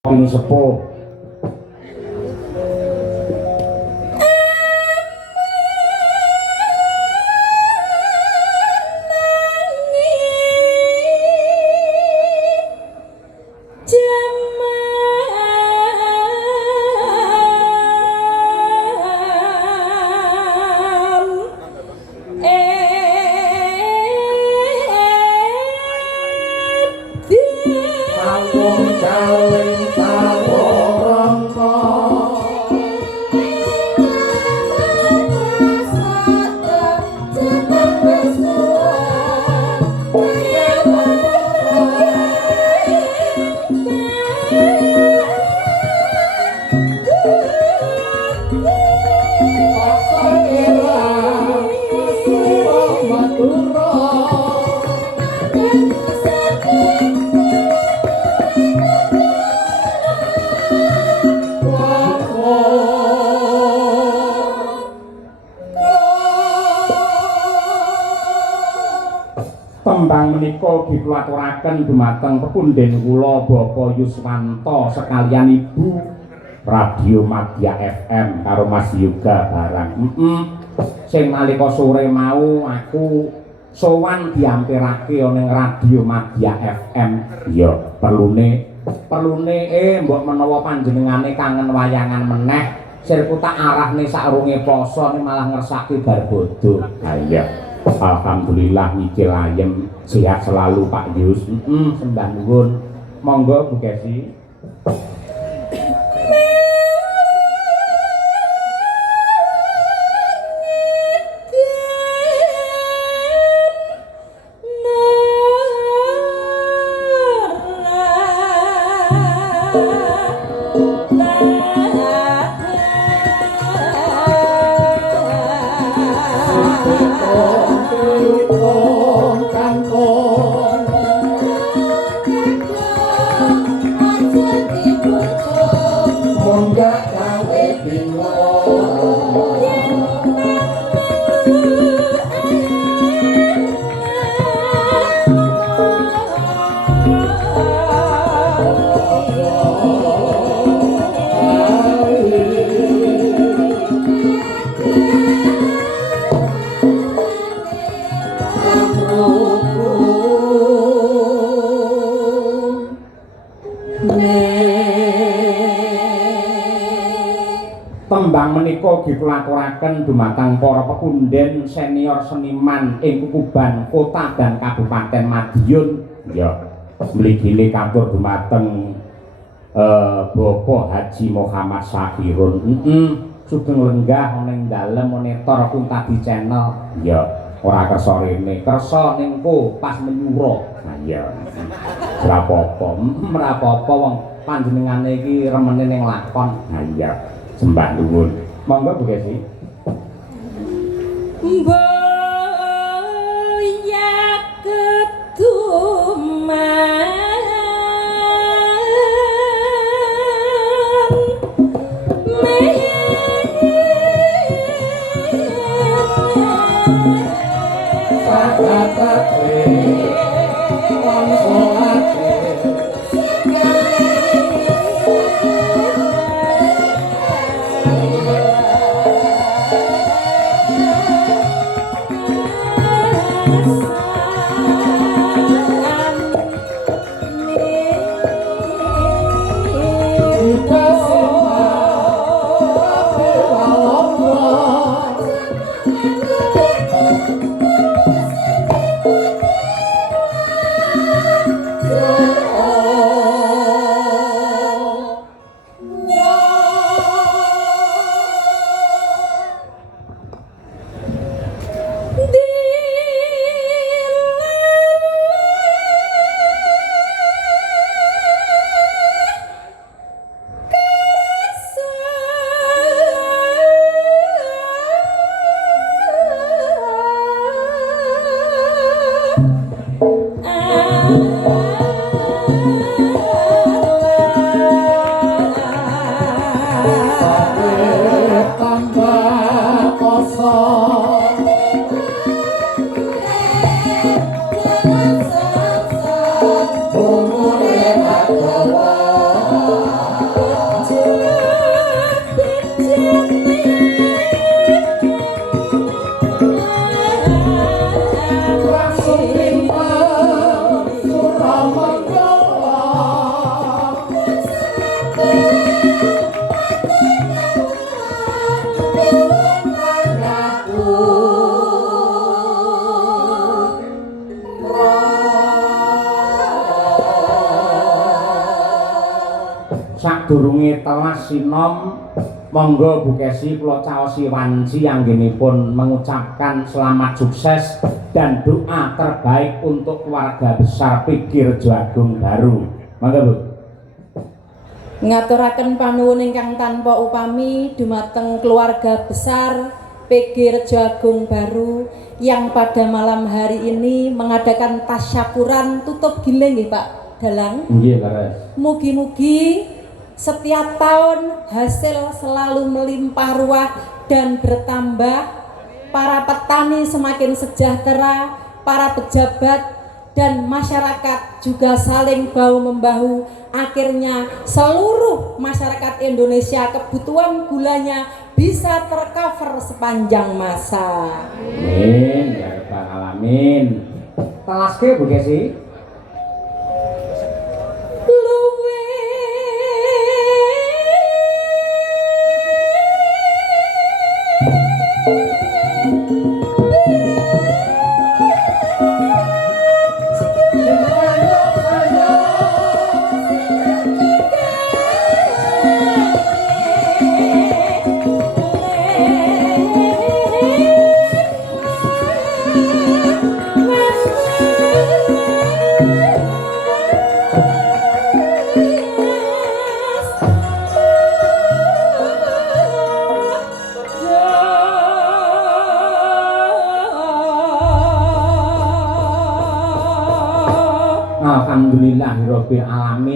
Ping sepuh tembang menika dikulaturaken dumateng pepundhen kula Bapak Yuswanto sekalian Ibu Radio Madya FM karo Mas Yoga barang. Sing nalika sore mau aku sowan diampirake ning Radio Madya FM. Ya, perlune mbok menawa panjenengane kangen wayangan meneh, sirku tak arahne sakrunge poso malah ngersake bar bodho. Ha iya. Alhamdulillah nyicil ayem, sehat selalu Pak Yus. Sembah nuwun. Monggo Bu Kesi. Tembang menika dikulaturaken dumateng para pepundhen senior seniman ing Kukuban Kota dan Kabupaten Madiun. Ya, mligine katur dumateng Bapak Haji Muhammad Syahirun. Sugeng lenggah ning dalem monitor Kuntadi Channel. Ya, ora kersa rene, kersa ningko pas menyuro. Nah ya. Ora apa-apa wong panjenengane iki remene ning lakon. Nah iya. Sembah nuwun. Monggo Bu Kesi. Mboya keduman Sadurunge telas sinom monggo Bu Kesi kula caosi wanci anggenipun mengucapkan selamat sukses dan doa terbaik untuk keluarga besar PG Rejo Agung Baru. Monggo Bu. Ngaturaken panuwun ingkang tanpa upami dumateng keluarga besar PG Rejo Agung Baru yang pada malam hari ini mengadakan tasyakuran tutup giling nggih Pak Dalang. Nggih, Laras. Mugi-mugi setiap tahun hasil selalu melimpah ruah dan bertambah, para petani semakin sejahtera, para pejabat dan masyarakat juga saling bahu-membahu. Akhirnya seluruh masyarakat Indonesia kebutuhan gulanya bisa tercover sepanjang masa. Amin, ya rabbal alamin. Telaske Bu Kesi. Alhamdulillahirabbil alamin.